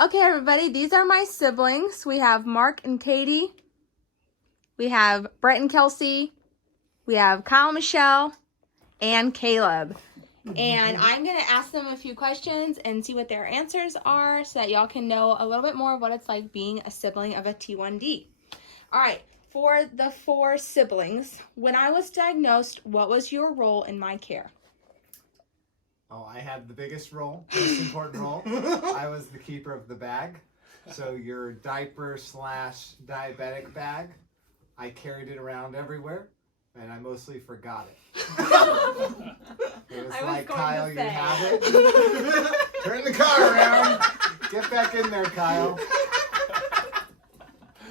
Okay, everybody, these are my siblings. We have Mark and Katie. We have Brett and Kelsey. We have Kyle, Michelle, and Caleb. And I'm going to ask them a few questions and see what their answers are so that y'all can know a little bit more of what it's like being a sibling of a T1D. All right, for the 4 siblings, when I was diagnosed, what was your role in my care? Oh, I had the biggest role, most important role. I was the keeper of the bag. So your diaper / diabetic bag, I carried it around everywhere, and I mostly forgot it. It was like, Kyle, you have it. Turn the car around. Get back in there, Kyle.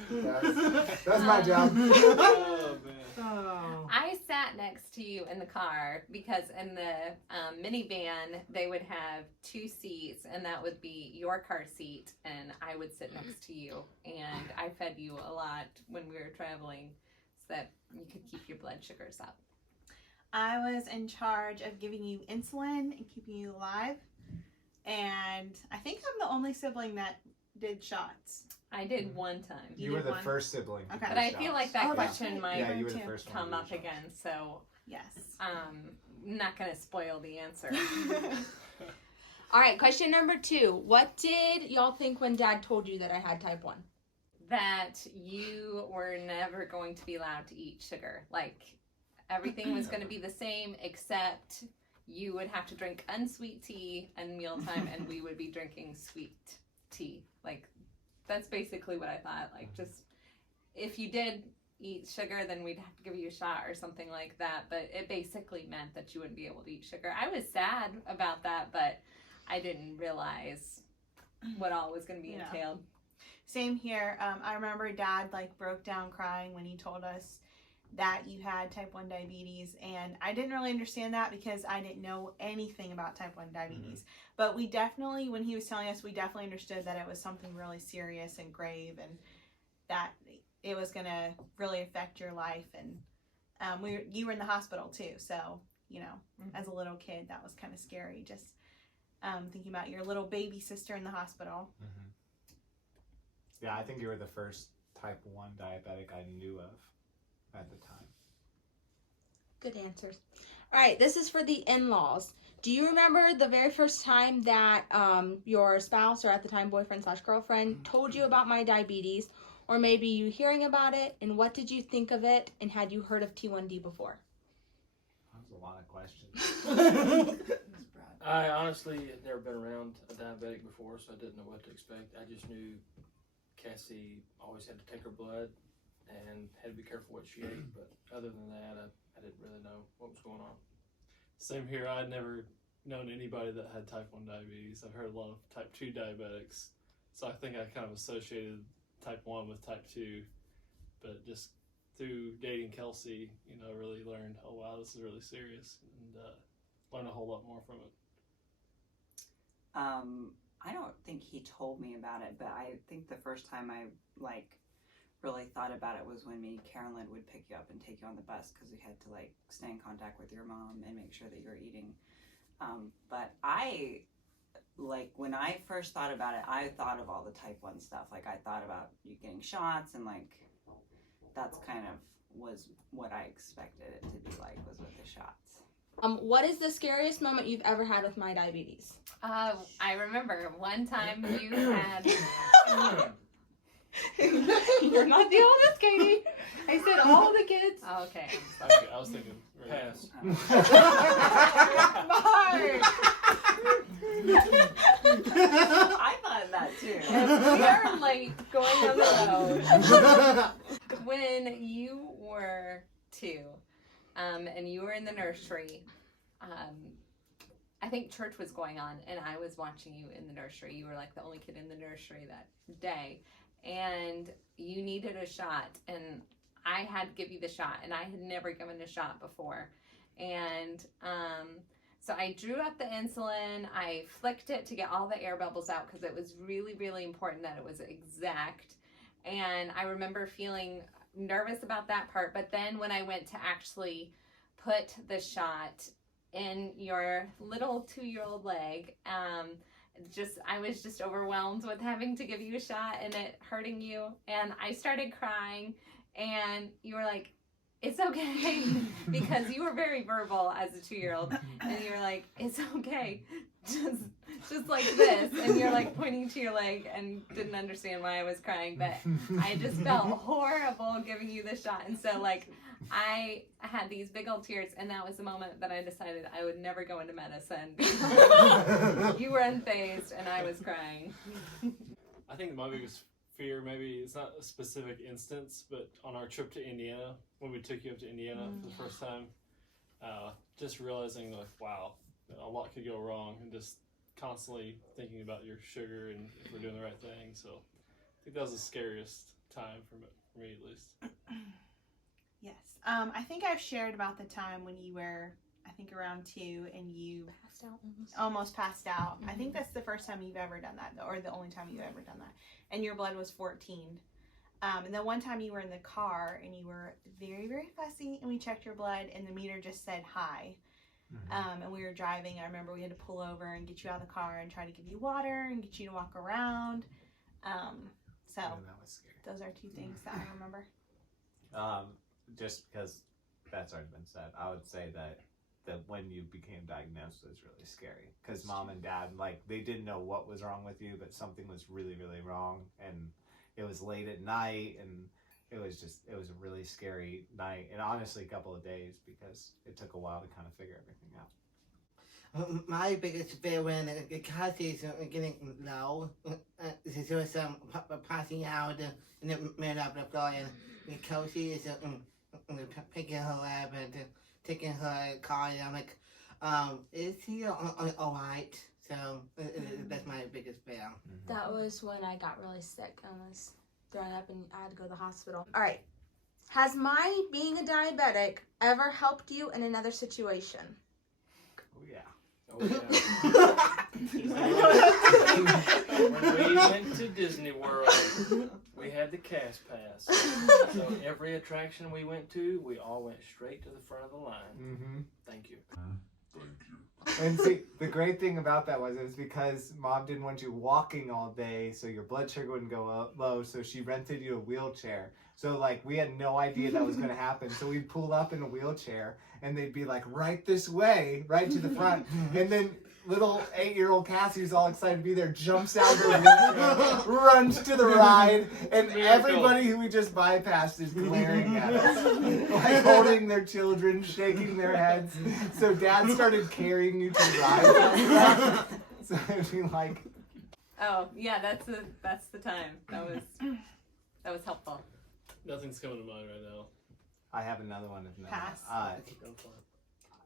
That's my job. Oh, man. Oh. I sat next to you in the car because in the minivan they would have 2 seats, and that would be your car seat and I would sit next to you, and I fed you a lot when we were traveling so that you could keep your blood sugars up. I was in charge of giving you insulin and keeping you alive, and I think I'm the only sibling that did shots. I did one time. You were the first sibling. Okay. But I feel like that question might you were the first one come up again, so yes. I'm not going to spoil the answer. All right, question number 2. What did y'all think when Dad told you that I had type 1? That you were never going to be allowed to eat sugar. Like, everything was going to be the same, except you would have to drink unsweet tea at mealtime, and we would be drinking sweet tea. Like, that's basically what I thought. Like, just, if you did eat sugar, then we'd have to give you a shot or something like that. But it basically meant that you wouldn't be able to eat sugar. I was sad about that, but I didn't realize what all was going to be entailed. Same here. I remember Dad broke down crying when he told us that you had type 1 diabetes, and I didn't really understand that because I didn't know anything about type 1 diabetes. Mm-hmm. But we definitely, when he was telling us, we definitely understood that it was something really serious and grave, and that it was going to really affect your life. And you were in the hospital too, so as a little kid, that was kind of scary, just thinking about your little baby sister in the hospital. Mm-hmm. Yeah, I think you were the first type 1 diabetic I knew of at the time. Good answers. All right, this is for the in-laws. Do you remember the very first time that your spouse, or at the time boyfriend / girlfriend, told you about my diabetes, or maybe you hearing about it, and what did you think of it, and had you heard of T1D before? That was a lot of questions. I honestly had never been around a diabetic before, so I didn't know what to expect. I just knew Cassie always had to take her blood and had to be careful what she ate, but other than that, I didn't really know what was going on. Same here. I had never known anybody that had type 1 diabetes. I've heard a lot of type 2 diabetics, so I think I kind of associated type 1 with type 2, but just through dating Kelsey, I really learned, oh wow, this is really serious, and learned a whole lot more from it. I don't think he told me about it, but I think the first time I really thought about it was when me and Carolyn would pick you up and take you on the bus, because we had to stay in contact with your mom and make sure that you're eating. But when I first thought about it, I thought of all the type 1 stuff. I thought about you getting shots, and that's kind of was what I expected it to be was with the shots. What is the scariest moment you've ever had with my diabetes? I remember one time you had... You're not the oldest, Katie. I said all the kids. Oh, okay. Okay, I was thinking Pass. I thought that too. We are going on the road. When you were 2, and you were in the nursery, I think church was going on, and I was watching you in the nursery. You were the only kid in the nursery that day, and you needed a shot, and I had to give you the shot, and I had never given a shot before. And so I drew up the insulin, I flicked it to get all the air bubbles out, because it was really, really important that it was exact. And I remember feeling nervous about that part, but then when I went to actually put the shot in your little 2-year-old leg, I was just overwhelmed with having to give you a shot and it hurting you. And I started crying, and you were like, it's okay, because you were very verbal as a 2-year-old, and you were like, it's okay, just like this, and you're like pointing to your leg and didn't understand why I was crying, but I just felt horrible giving you the shot. And so like I had these big old tears, and that was the moment that I decided I would never go into medicine. You were unfazed and I was crying. I think my biggest fear, maybe it's not a specific instance, but on our trip to Indiana, when we took you up to Indiana for the first time, just realizing like, wow, a lot could go wrong, and just constantly thinking about your sugar and if we're doing the right thing. So I think that was the scariest time for me at least. Yes. I think I've shared about the time when you were, I think, around 2 and you Passed out almost passed out. I think that's the first time you've ever done that, or the only time you've ever done that. And your blood was 14. And then one time you were in the car and you were very, very fussy, and we checked your blood and the meter just said high. And we were driving. I remember we had to pull over and get you out of the car and try to give you water and get you to walk around. So that was scary. those are 2 things that I remember. Just because that's already been said, I would say that when you became diagnosed was really scary, because mom and dad, like, they didn't know what was wrong with you, but something was really, really wrong, and it was late at night, and it was a really scary night, and honestly a couple of days, because it took a while to kind of figure everything out. My biggest fear when Kass is getting low, she was passing out in the middle of the floor, and Kelsey is picking her up and taking her car, and I'm like, is he alright? So that's my biggest fear. That was when I got really sick and was thrown up and I had to go to the hospital. All right. Has my being a diabetic ever helped you in another situation? Oh yeah. Oh yeah. When we went to Disney World, we had the Kass pass. So every attraction we went to, we all went straight to the front of the line. Thank you. And see, the great thing about that was it was because mom didn't want you walking all day, so your blood sugar wouldn't go low, so she rented you a wheelchair. So like we had no idea that was going to happen. So we'd pull up in a wheelchair and they'd be like, right this way, right to the front. And then little 8-year-old Cassie's all excited to be there, jumps out of her wheelchair, runs to the ride, and everybody who we just bypassed is glaring at us, like holding their children, shaking their heads. So dad started carrying you to the ride. So it'd be like, Oh yeah, that's the time. That was helpful. Nothing's coming to mind right now. I have another one. If Pass.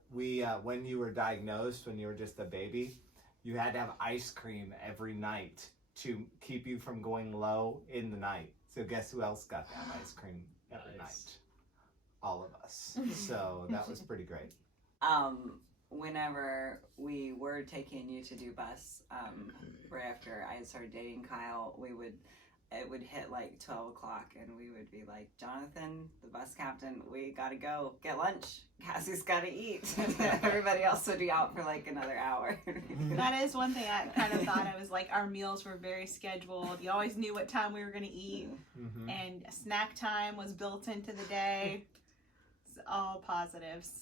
We when you were diagnosed, when you were just a baby, you had to have ice cream every night to keep you from going low in the night. So guess who else got to have ice cream every night? All of us. So that was pretty great. Whenever we were taking you to do bus, right after I had started dating Kyle, it would hit like 12 o'clock and we would be like, Jonathan, the bus captain, we gotta go get lunch. Cassie's gotta eat. Everybody else would be out for like another hour. That is one thing I kind of thought. I was like, our meals were very scheduled. You always knew what time we were going to eat. And snack time was built into the day. It's all positives.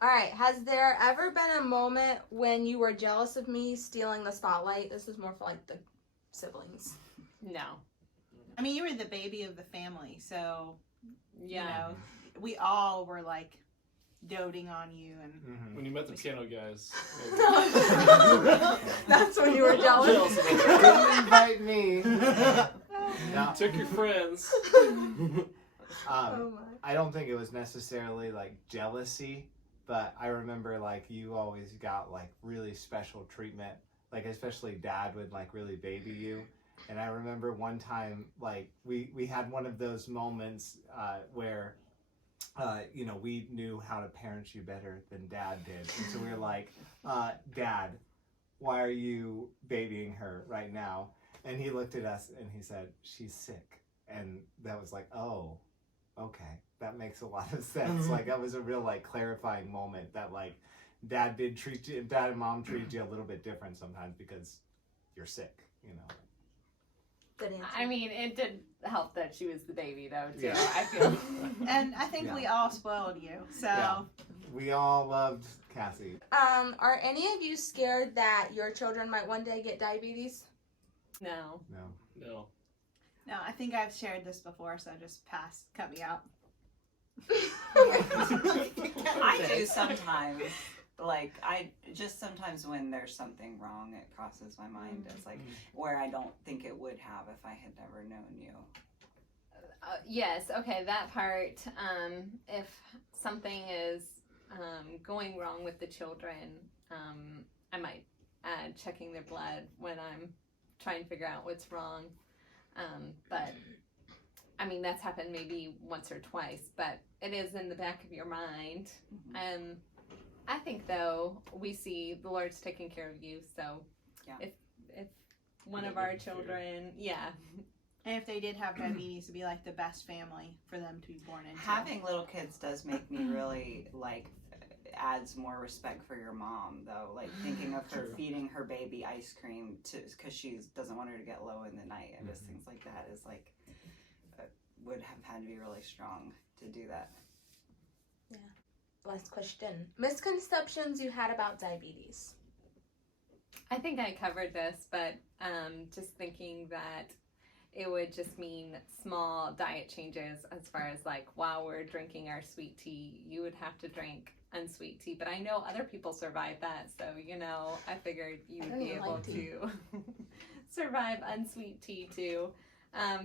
All right. Has there ever been a moment when you were jealous of me stealing the spotlight? This is more for like the siblings. No. I mean, you were the baby of the family, so Yeah. you know, we all were like doting on you, and When you met the piano guys, That's when you were jealous. Didn't invite me. No. took your friends. Oh my. I don't think it was necessarily like jealousy, but I remember like you always got like really special treatment. Like especially dad would like really baby you. And I remember one time like we had one of those moments where you know, we knew how to parent you better than dad did. And so we were like, Dad, why are you babying her right now? And he looked at us and he said, she's sick. And that was like, oh, okay, that makes a lot of sense. Like that was a real like clarifying moment that like dad and mom treated you a little bit different sometimes because you're sick, you know. Good answer. I mean, it did help that she was the baby, though, too. Yeah. I feel. And I think Yeah. we all spoiled you. So Yeah. We all loved Cassie. Are any of you scared that your children might one day get diabetes? No. No. No. no, I think I've shared this before, so just pass. Cut me out. I do sometimes. Like, I just sometimes when there's something wrong, it crosses my mind as like where I don't think it would have if I had never known you. Yes, okay, that part. If something is going wrong with the children, I might add checking their blood when I'm trying to figure out what's wrong. But I mean, that's happened maybe once or twice, but it is in the back of your mind. I think, though, we see the Lord's taking care of you, so Yeah. if one of our children, And if they did have diabetes, it'd be like the best family for them to be born into. Having little kids does make me really like adds more respect for your mom though. Like thinking of her True. feeding her baby ice cream because she doesn't want her to get low in the night and just things like that is like would have had to be really strong to do that. Last question. Misconceptions you had about diabetes. I think I covered this, but just thinking that it would just mean small diet changes as far as like while we're drinking our sweet tea, you would have to drink unsweet tea. But I know other people survive that, so I figured you would be able to survive unsweet tea too.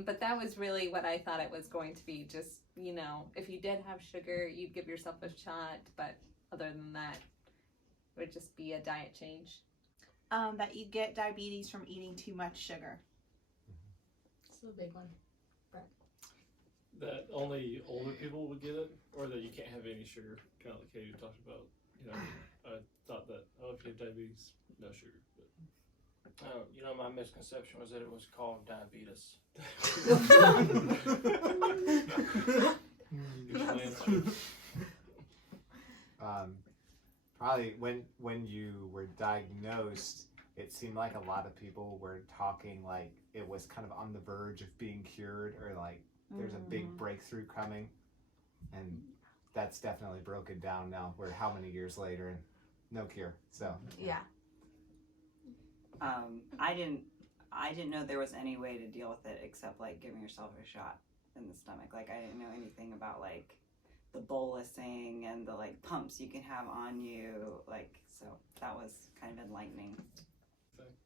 But that was really what I thought it was going to be. Just, if you did have sugar, you'd give yourself a shot. But other than that, it would just be a diet change. That you get diabetes from eating too much sugar. This is a big one. That only older people would get it, or that you can't have any sugar, kind of like Katie talked about. I thought that, if you have diabetes, no sugar. But My misconception was that it was called diabetes. Probably when you were diagnosed, it seemed like a lot of people were talking like it was kind of on the verge of being cured, or like there's a big breakthrough coming, and that's definitely broken down now. We're how many years later and no cure. So Yeah. I didn't know there was any way to deal with it except like giving yourself a shot in the stomach. Like I didn't know anything about like the bolusing and the like pumps you can have on you. Like, so that was kind of enlightening.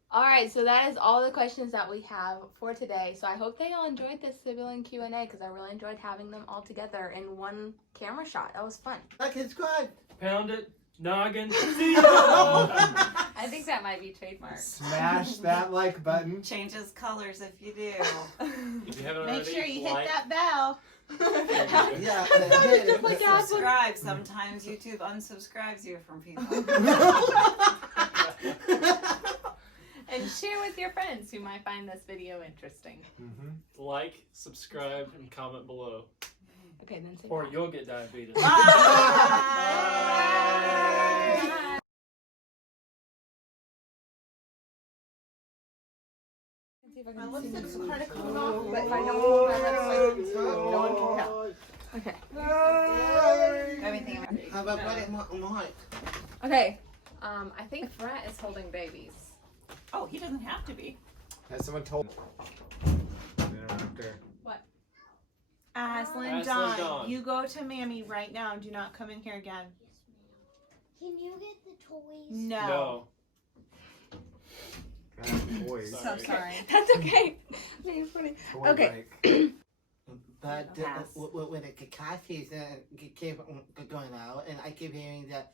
All right, so that is all the questions that we have for today. So I hope they all enjoyed this sibling Q&A because I really enjoyed having them all together in one camera shot. That was fun. Like and subscribe. Pound it, noggin. I think that might be trademark. smash that like button. Changes colors if you do. if you haven't Make already, sure you hit like, that bell. Yeah. just like Kass. Subscribe. Sometimes YouTube unsubscribes you from people. And share with your friends who might find this video interesting. like, subscribe, and comment below. Okay, then say Or bye. you'll get diabetes. Bye. See if I My can see lipstick's this. kind of coming off, but If I don't move my lips, no one can tell. Okay. Everything. How about put it more? Okay. I think Brett is holding babies. Oh, he doesn't have to be. Has someone told? Aslan Aslan Dawn, Dawn. you go to Mammy right now and do not come in here again. Can you get the toys? No. Boys. So Sorry. sorry. That's okay. It's funny. Toy Okay. break. But Pass. when the Kassi's keep going out, and I keep hearing that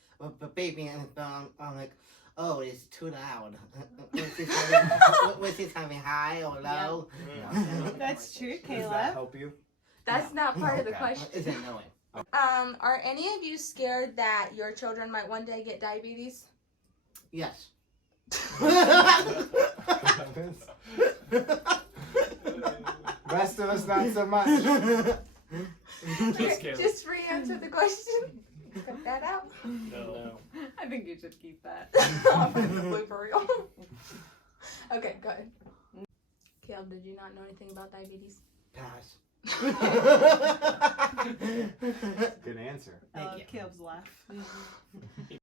baby, and I'm like, oh, it's too loud. Was it having high or low? That's true, Does that Caleb. help you? That's not part of the Okay. question. Is it knowing? Are any of you scared that your children might one day get diabetes? Yes. Rest of us not so much. Just Caleb. Just re-answer the question. Cut that out. No. I think you should keep that. I'll put it in the blooper reel. Okay, go ahead. Caleb, did you not know anything about diabetes? Pass. Good answer. I love you. Caleb's laugh.